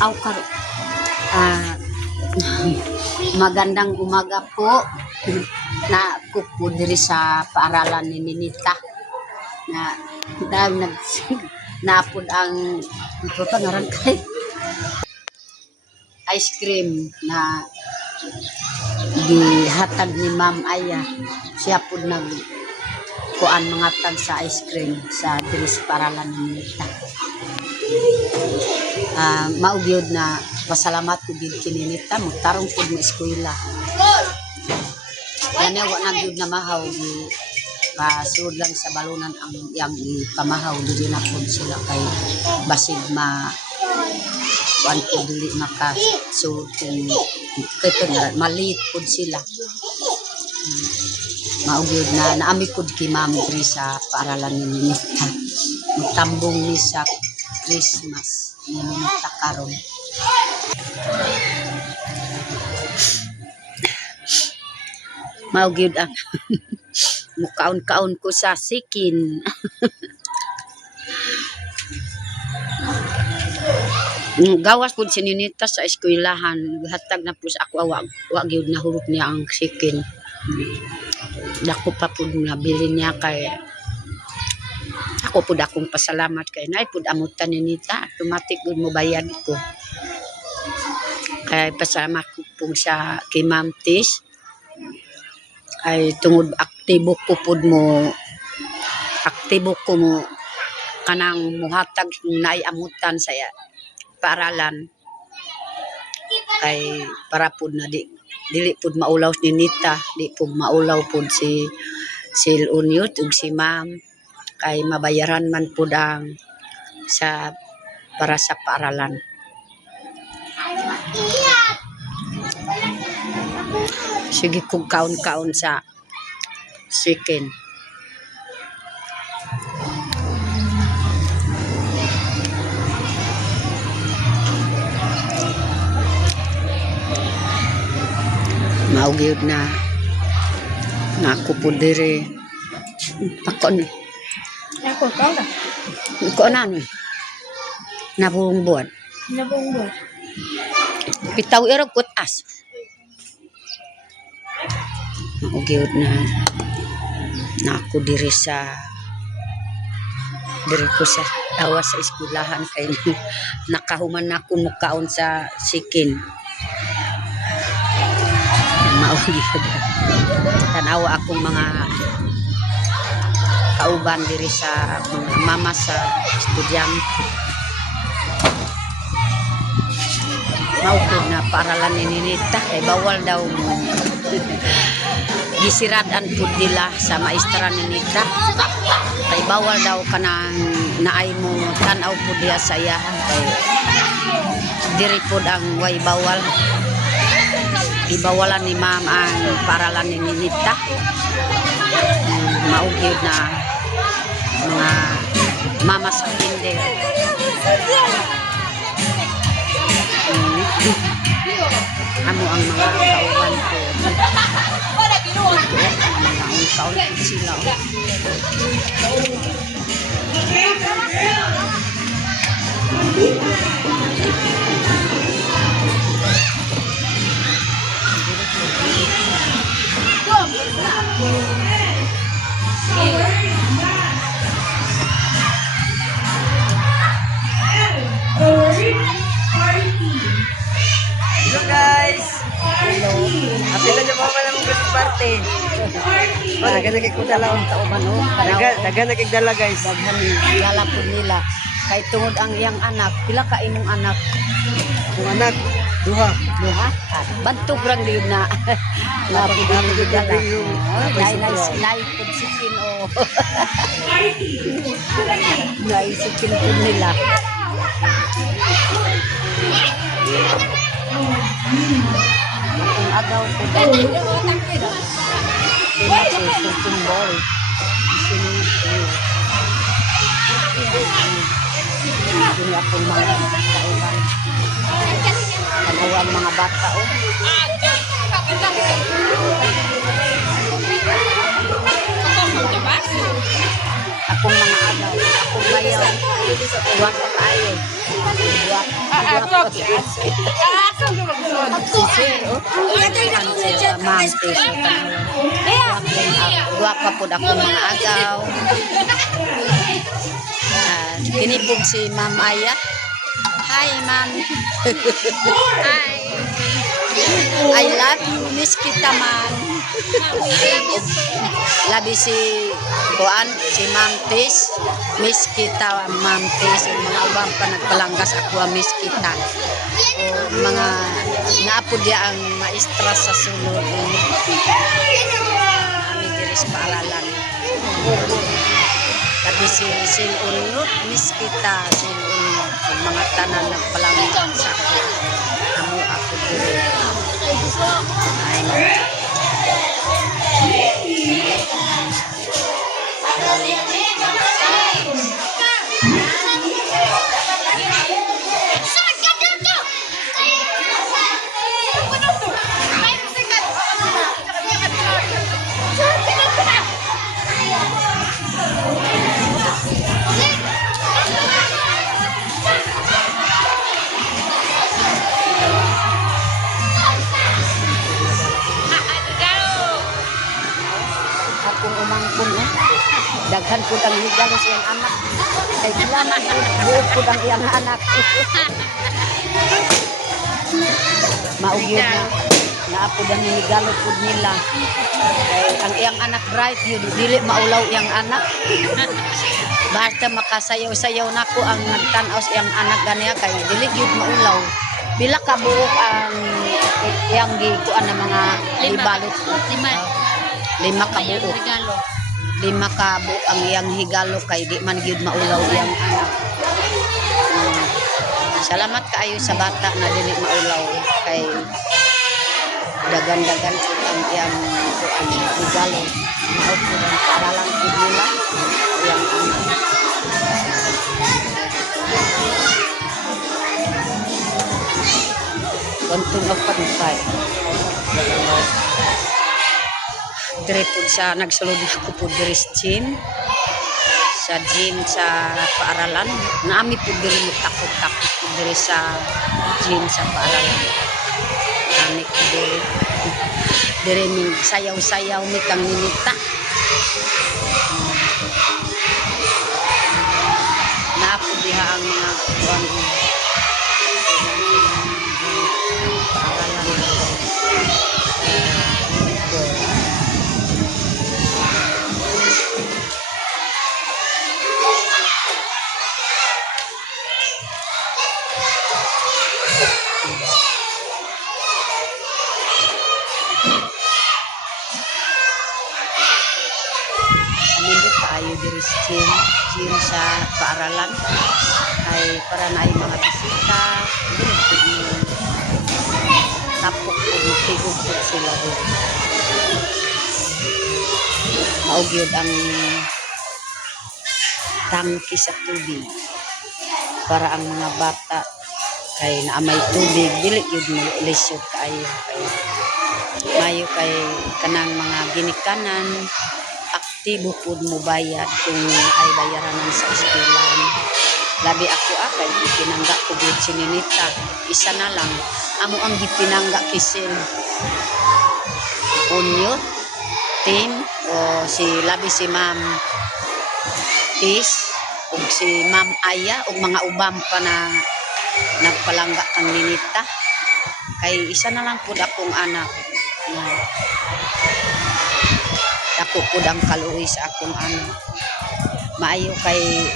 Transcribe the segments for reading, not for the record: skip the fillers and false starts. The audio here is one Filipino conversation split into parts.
Aw karo. Ah, magandang umaga po. Na po diri sa paaralan ni Ninita. Na nag napod ang ito pangaran kay ice cream na gihatag ni Ma'am Aya. Siya po nag kuan mga tag sa ice cream sa diri sa paaralan ni Ninita. Maugyod na pasalamat ko din kininita mo tarong pud mo eskwela. Yan wa nagyud na mahaw di pasud lang sa balunan ang yang pamahaw di na pud sila kay basid ma kuan ko dili maka so kung kay malit pud sila. Maugyod na naami pud ki Ma'am diri sa paaralan ni Ninita. Mutambong ni sa Christmas ni Ninita karon. Maugyod ang mukaon-kaon ko sa sikin. Gawas pud si Ninita sa eskwelahan, hatag na po sa ako wa gyud nahurot niya ang sikin. Dako pa pud nabili niya kay ako pud akong pasalamat kay nay pud amutan ni Ninita, automatic gud mo bayad ko. Kay pasalamat ko pud sa kay Ma'am Tis. Ay tungod aktibo ko mo kanang muhatag naiamutan sa paaralan kay para pud na dili pud maulaw ni Ninita, di pud maulaw pud si Unyot ug si Ma'am kay mabayaran man pud ang sa para sa paaralan. Sige kong kaon-kaon sa sikin. Maugyod na ako po diri. Pakon. Ako na ni. Nabuong buwan. Pitaw irog kutas. Maugyod na ako diri ko sa awas sa eskwelahan kay nakahuman na ako mukaon sa sikin. Maugyod. Tanawa akong mga kauban diri sa mga mama sa estudyante. Maugyod na paaralan ni Ninita kay bawal daw mo gisiradan pud nila sa maestra ni Ninita kay bawal daw kanang naay mo tan-aw pud diha sa iyahan kay diri pud ang way bawal. Ibawalan ni Ma'am ang paaralan ni Ninita. Maugyod na mga mama sa kinder. Amo ang mga kauban ko. Kaon sila. Hello guys! Hello! Happy na niyo mga malamang gusto party! Dagan nakikudala ang tauban o. Dagan nakikudala guys. Daghan dala po nila. Kay tungod ang iyang anak, pila ka imong anak? Yung anak, duha. Duha? Bantog rang yun na. Napagdala. Naipod sikin o. Naisikin po nila. Ang agaw po dahil. Sinasusumbol. Ini akong mga kauban. Kanawa ang mga bata o. Akong mga agaw. Akong bayaw. Huwag pa kayo. Huwag pa. Si Sir, Ma'am Tiso. Dua pa po ako mga agaw. Kinipog si Ma'am Aya. Hi, Ma'am. Hi. I love you, miss kita man. Labi si Kuan, si Ma'am Tis. Miss kita, Ma'am Tis. Mga ubang pa nagpalanggas ako, miss kita. O mga naapod ya ang maestra sa sulod. Kami diri sa paaralan. Labi si Unot, miss kita, Unot. Mga tanan nagpalanggas sa ako. Amo ako diri. Akong umangkon daghan po ang higalo sa iyang anak kay salamat buot po ang iyang anak maugyod na naapod ang higalo po nila kay ang iyang anak bright yun dili maulaw iyang anak basta makasayaw-sayaw nako ang nagtan-aw sa iyang anak ganiya kay dili gyud maulaw pila ka buok ang iyang gikuan na mga libalot lima ka buok lima ka buok ang iyang higalo kay di man gyud maulaw iyang anak. Salamat kaayo sa bata na dili maulaw kay dagan-dagan po ang iyang higalo. Mao po ang paralang po nila iyang anak. Kontong of pagkay. Dire po sa nagsulod ako po dire sa gym sa paaralan naami po dire mo takot-takot po dire sa gym sa paaralan kami po dire mi sayaw-sayaw mi kang ninita na po diha ang mga kuwan paaralan tayo diri sa gym sa paaralan ay para na ay mga bisita dili tapok o tigog sila diri maugyod ang tangki sa tubig para ang mga bata kay naamay tubig dili gyud mo lisod kaayo kay mayo kay kanang mga ginikanan aktibo pud mo bayad kung ay bayaranan sa eskwelahan. Labi ako kay ipinangga ko gud si Ninita. Isa na lang amo ang gipinangga kisil. Unyo team o si labi si Ma'am Tis ug si Ma'am Aya ug mga ubang pa na nagpalangga kang Ninita. Kay isa na lang pud akong anak. Ako pud ang kaluoy sa akong anak. Maayo kay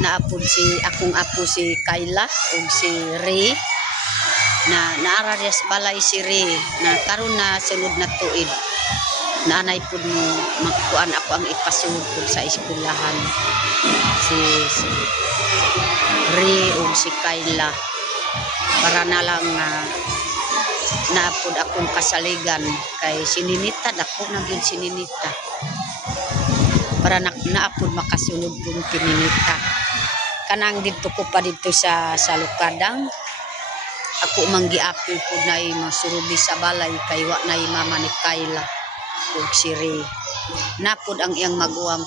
naapod si akong apo si Kayla ug si Ray na naara sa balay si Ray na karon na sunod na tuig. Nanay pud mo magkuan ako ang ipasugod pud sa eskwelahan. Si Ray ug si Kayla para na lang naapod akong kasaligan kay sininita dako na gyud sininita para naapod makasunod pud kininita kanang didto ko pa didto sa Lukadang ako manggiapil pud nay masurubi sa balay kay wa nay mama ni Kayla ug si Ray napod ang iyang maguwang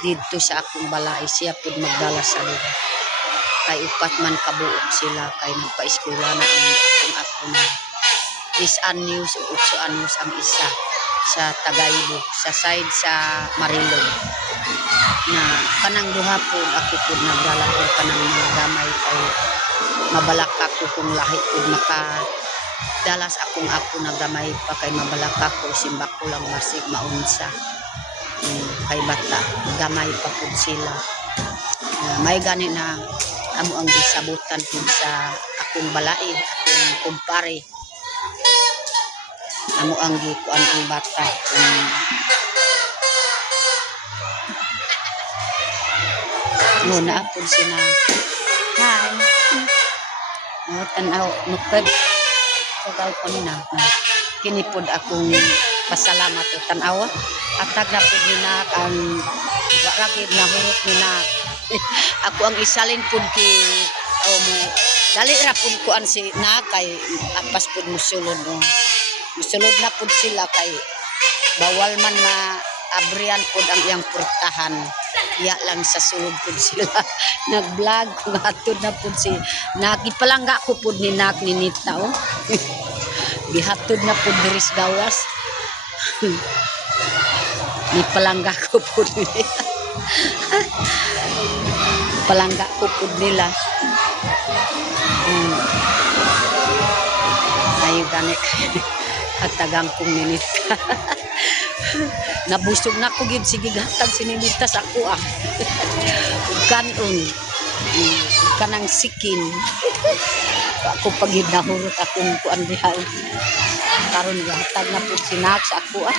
didto sa akong balay siya pud magdala sa lugar kay upat man kabuok sila kay nagpa-eskwela na ang akong apo na 10 anyos o 8 anyos ang isa sa Tagaybo sa side sa Marilog na kanang duha po ako po nagdala ko kanang mga gamay kay mabalak ako kung lahi po dalas akong apo na gamay pa kay mabalak ako simbak ko lang masig maunsa kay bata gamay pa po sila may gani na amo ang gisabutan po sa akong balai akong kumpare amo ang gikuan ang bata no naapod sina hi no tanaw nukad kagaw ko na kinipod akong pasalamat o tanawa at taglapod nila ang waragid na hurot nila ako ang isalin pud ki mo dali ra pud kuan si na kay apas pud musulod musulod na pud sila kay bawal man na abrian pud ang iyang portahan iya lang sa sulod pud sila nag-vlog kung hatod na pud si nagipalangga ko pud ni nak ni Nita gihatod na pud diri sa gawas ipalangga ko pud nila palangga ko pud nila ayo gani at tagang kong Ninita nabusog na ko gid sige gatag si Ninita sa ako kanon kanang sikin ako pag nahurot akong kuan diha karon gatag na pud sinak sa ako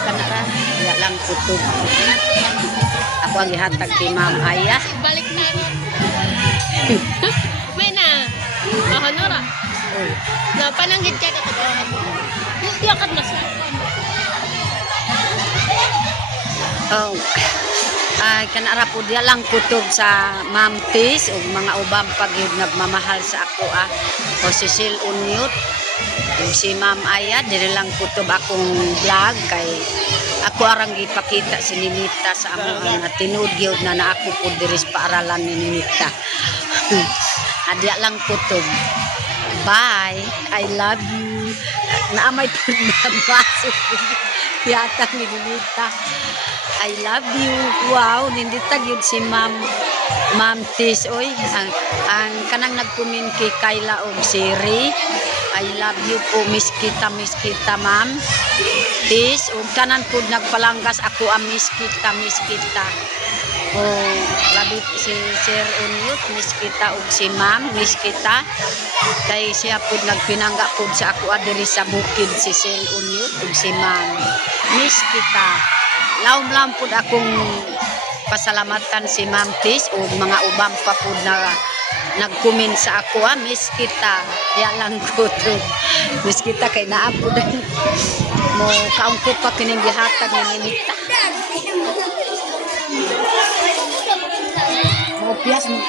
kanara ya lang kutob ako ang ihatag kay Ma'am Aya Balik na. May na. Mahanora. Na pananggit ka ka tagaan mo. Yakat na siya. oh ay kanara po dia lang kutob sa Ma'am Tis ug mga ubang pagyud nagmamahal sa ako o si Sil Unyot ug si Ma'am Aya diri lang kutob akong vlog kay ako arang gipakita si Ninita sa among tinud gyud na ako po diri sa paaralan ni Ninita adya lang kutob bye I love you naamay pud masok yata ni Ninita I love you. Wow, nindita gyud si Ma'am Tis oy. Ang kanang nagkumin kay Kayla og si Ri. I love you po miss kita Ma'am Tis ug kanan pud nagpalanggas ako miss kita. Oh, labi si Sir Unyot miss kita ug si Ma'am miss kita. Kay siya pud nagpinangga pud sa ako diri sa bukid si Sir Unyot ug si Ma'am. Miss kita. Laom-laom po akong pasalamatan si Ma'am Tis o mga ubang pa po na nag-comment sa ako miss kita ya lang ko to miss kita kay naa po mo kaungko pa kining gihatag ni Ninita mo piyas mo